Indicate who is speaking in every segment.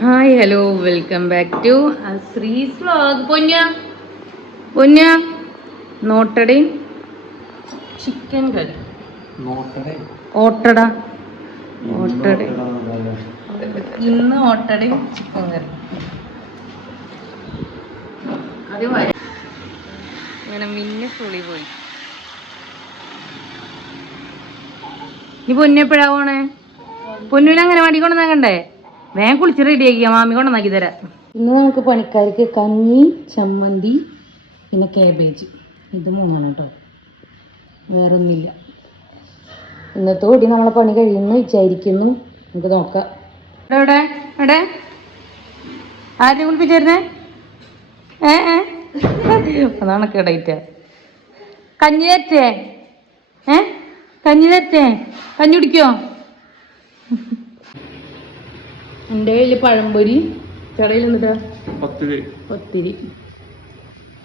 Speaker 1: Hi hello welcome back to Sree's vlog പൊന്ന പൊന്ന നോട്ടടയും chicken കറി ഓട്ടട ഓട്ടട ഇന്ന് ഓട്ടടയും ചിക്കൻ കറി അത് ഇങ്ങനെ മിന്നെ സ്കൂളിൽ പോയി. ഇനി പൊന്നെപ്പോഴാ പോണേ? പൊന്നുവിനെ അങ്ങനെ വണ്ടി കൊണ്ടുവന്നാക്കണ്ടേ വേഗം കുളിച്ച് റെഡി ആക്കിയാ മാമി കൊണ്ടാക്കി തരാം. ഇന്ന് നമുക്ക് പണിക്കാർക്ക് കഞ്ഞി ചമ്മന്തി പിന്നെ കാബേജ് ഇത് മൂന്നാണ് കേട്ടോ. വേറെ ഒന്നുമില്ല കൂടി നമ്മളെ പണി കഴിയുന്നു വിചാരിക്കുന്നു. നമുക്ക് നോക്കാം. എവിടെ എവിടെ ആദ്യം കുളിപ്പിച്ചേരുന്നേ ഏ ഏ? അതാണ് കേടയിറ്റ കഞ്ഞി തരത്തേ ഏ? കഞ്ഞി തരത്തേ കഞ്ഞി കുടിക്കോ? എന്റെ കയ്യിൽ പഴംപൊരി ചെടയിൽ എന്നിട്ടാ
Speaker 2: പത്തിരി.
Speaker 1: പത്തിരി.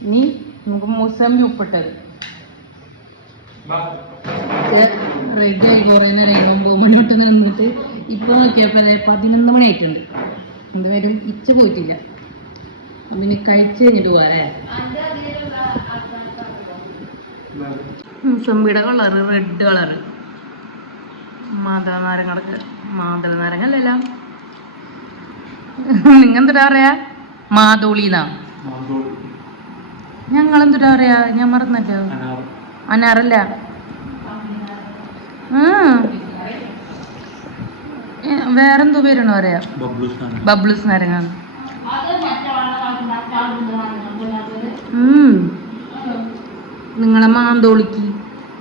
Speaker 1: ഇനി നമുക്ക് മൂസം ഉപ്പിട്ടത്. റെഡി ആയി കുറേ നേരം ഒമ്പത് മണിയോട്ട് നിന്നിട്ട് ഇപ്പൊ നോക്കിയപ്പോ പതിനൊന്ന് മണി ആയിട്ടുണ്ട്. എന്തുവരും ഇച്ച പോയിട്ടില്ല. ഇനി കഴിച്ചു കഴിഞ്ഞിട്ട് പോവാ മുസമ്പിയുടെ കളറ് റെഡ് കളറ്. മാതള നാരങ്ങ മാതള നാരങ്ങ അല്ലല്ല. നിങ്ങൾ എന്തിട്ടാ പറയാ? മാതോളിന്നാ ഞങ്ങൾ എന്തിട്ടാ പറയാ? ഞാൻ മറന്നല്ലോ അനാറല്ല? വേറെന്തോ പേരാണ് പറയാ? ബബ്ലൂസ് നാരങ്ങ. നിങ്ങളെ മാന്തോളിക്ക്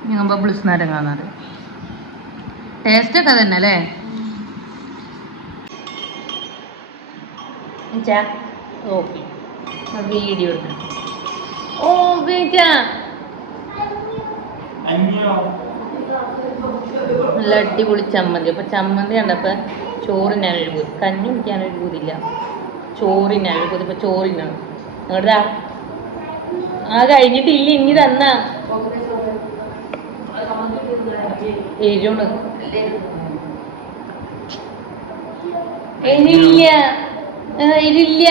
Speaker 1: ഞങ്ങൾ ബബ്ലൂസ് നാരങ്ങ എന്നറിയാം ടേസ്റ്റ് ഒക്കെ തന്നെ അല്ലേ? ഓക്കെ. വീഡിയോ എടുക്കണം ഓ ബേറ്റാ നല്ല അടിപൊളി ചമ്മന്തി. അപ്പൊ ചമ്മന്തി കണ്ടപ്പോ ചോറിനാനൊരു പൂതി. കഞ്ഞി കുടിക്കാനൊരു പൂതില്ല ചോറിനാനൊരു പൂതി. ഇപ്പൊ ചോറിനാണ് അങ്ങോട്ട് ആ കഴിഞ്ഞിട്ടില്ല ഇനി തന്ന. എരുണ് എരില്ല എരില്ല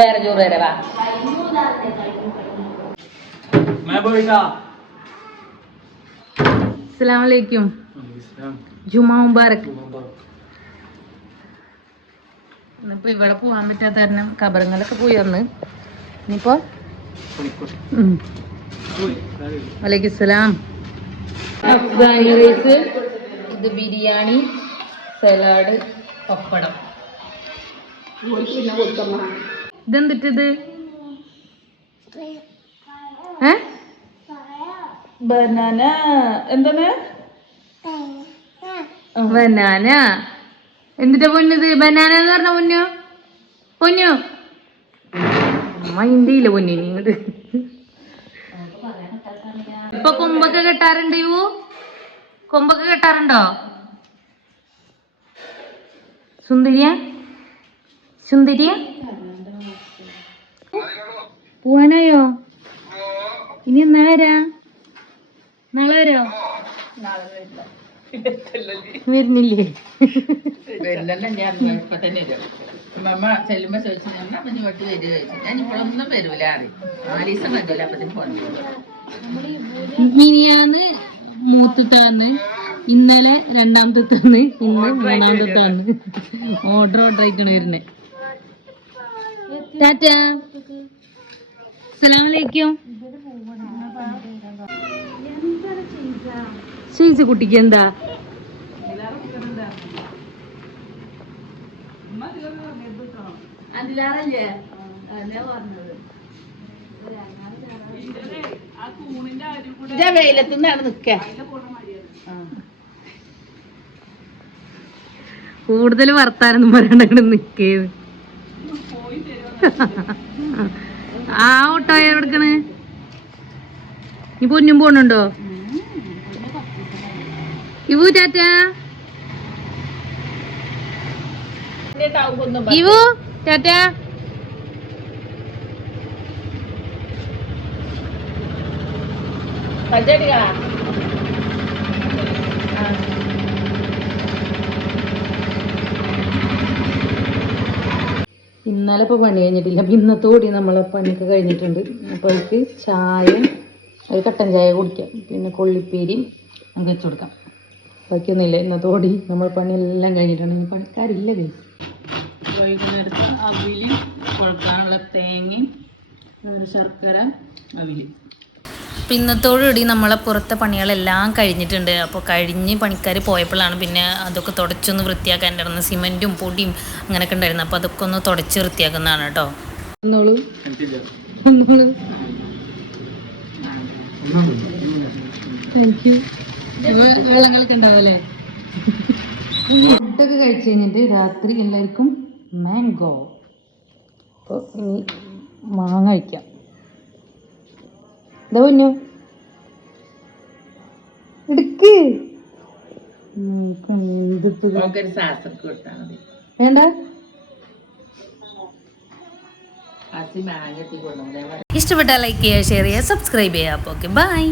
Speaker 1: വേറെ ചോറ് തരവാ അസ്സലാമലൈക്കും ജുമാ മുബാറക്. ഇന്നിപ്പോ ഇവിടെ പോവാൻ പറ്റാത്ത കാരണം കബറങ്ങളൊക്കെ പോയി വന്ന്. ഇനിയിപ്പോ അഫ്ഗാനി റൈസ് ഇത് ബിരിയാണി സലാഡ് പപ്പടം ഇതെന്തിട്ടിത്? ബനാന. എന്താണ്? ബനാന. എന്നിട്ടാ പൊന്നത് ബനാന എന്ന് പറഞ്ഞ പൊന്നു? പൊന്നു? മൈൻഡിയില്ല പൊന്നു ഇങ്ങോട്ട് ഇപ്പൊ കൊമ്പൊക്കെ കെട്ടാറുണ്ട് യു കൊമ്പൊക്കെ കെട്ടാറുണ്ടോ? സുന്ദരിയ? സുന്ദരിയ? പോവാനായോ? ഇനി എന്നാരാ നാളെ വരോ വരുന്നില്ലേ?
Speaker 3: വരുന്നല്ല ഞാൻ ഇപ്പൊ തന്നെ വരും. അമ്മ ചെല്ലുമ്പോ ചോദിച്ചു ഞാൻ അമ്മ ഇങ്ങോട്ട് വരിക ചോദിച്ചു. ഞാൻ ഇപ്പോഴൊന്നും വരൂല ആറി നാല് ദിവസം കണ്ടില്ല അപ്പത്തിന് പോകണം
Speaker 1: മിനിയാന്ന് മൂത്തത്താന്ന്. ഇന്നലെ രണ്ടാമത്തെ തന്ന് ഇന്ന് മൂന്നാമത്തെ തന്ന് ഓർഡർ ഓർഡർ ആയിട്ടാണ് വരുന്നത് ടാറ്റ. കുട്ടിക്ക് എന്താ?
Speaker 3: ഇതാ വെയിലത്തുനിന്നാണ് നിക്ക.
Speaker 1: കൂടുതൽ വർത്താനൊന്നും പറയണ്ട നിക്കേത്. ആ ഓട്ടോ എവിടെക്കണ് നീ പൊന്നും പോണുണ്ടോ? ഇവു ടാറ്റ? ഇവു ടാറ്റ?
Speaker 3: പച്ചടികളാ
Speaker 1: ഇന്നലെ ഇപ്പോൾ പണി കഴിഞ്ഞിട്ടില്ല. അപ്പം കൂടി നമ്മളെ പണിയൊക്കെ കഴിഞ്ഞിട്ടുണ്ട്. അപ്പോൾ അവർക്ക് ചായ ഒരു കട്ടൻ ചായ കുടിക്കാം. പിന്നെ കൊള്ളിപ്പേരി നമുക്ക് വെച്ച് കൊടുക്കാം. ബാക്കിയൊന്നുമില്ല. ഇന്നത്തോടി നമ്മൾ പണിയെല്ലാം കഴിഞ്ഞിട്ടുണ്ട് പണിക്കാരില്ല വൈകുന്നേരത്ത് അവിൽ കുഴക്കാനുള്ള തേങ്ങയും ശർക്കര അവിൽ
Speaker 2: അപ്പം ഇന്നത്തോടുകൂടി നമ്മളെ പുറത്തെ പണികളെല്ലാം കഴിഞ്ഞിട്ടുണ്ട്. അപ്പോൾ കഴിഞ്ഞ് പണിക്കാർ പോയപ്പോഴാണ് പിന്നെ അതൊക്കെ തുടച്ചൊന്ന് വൃത്തിയാക്കാൻ ഉണ്ടായിരുന്നത് സിമെന്റും പൊടിയും അങ്ങനെയൊക്കെ ഉണ്ടായിരുന്നു. അപ്പോൾ അതൊക്കെ ഒന്ന് തുടച്ച് വൃത്തിയാക്കുന്നതാണ് കേട്ടോ.
Speaker 1: വെള്ളങ്ങളൊക്കെ ഉണ്ടാവല്ലേ ഫുഡൊക്കെ കഴിച്ച് കഴിഞ്ഞിട്ട് രാത്രി എല്ലാവർക്കും മാംഗോ. അപ്പോൾ ഇനി മാങ്ങ കഴിക്കാം. ഇതാ പൊന്നു. എടുക്ക്. വേണ്ട.
Speaker 2: ഇഷ്ടപ്പെട്ടാൽ ലൈക്ക് ചെയ്യുക ഷെയർ ചെയ്യുക സബ്സ്ക്രൈബ് ചെയ്യുക. അപ്പോൾ ഓക്കെ ബൈ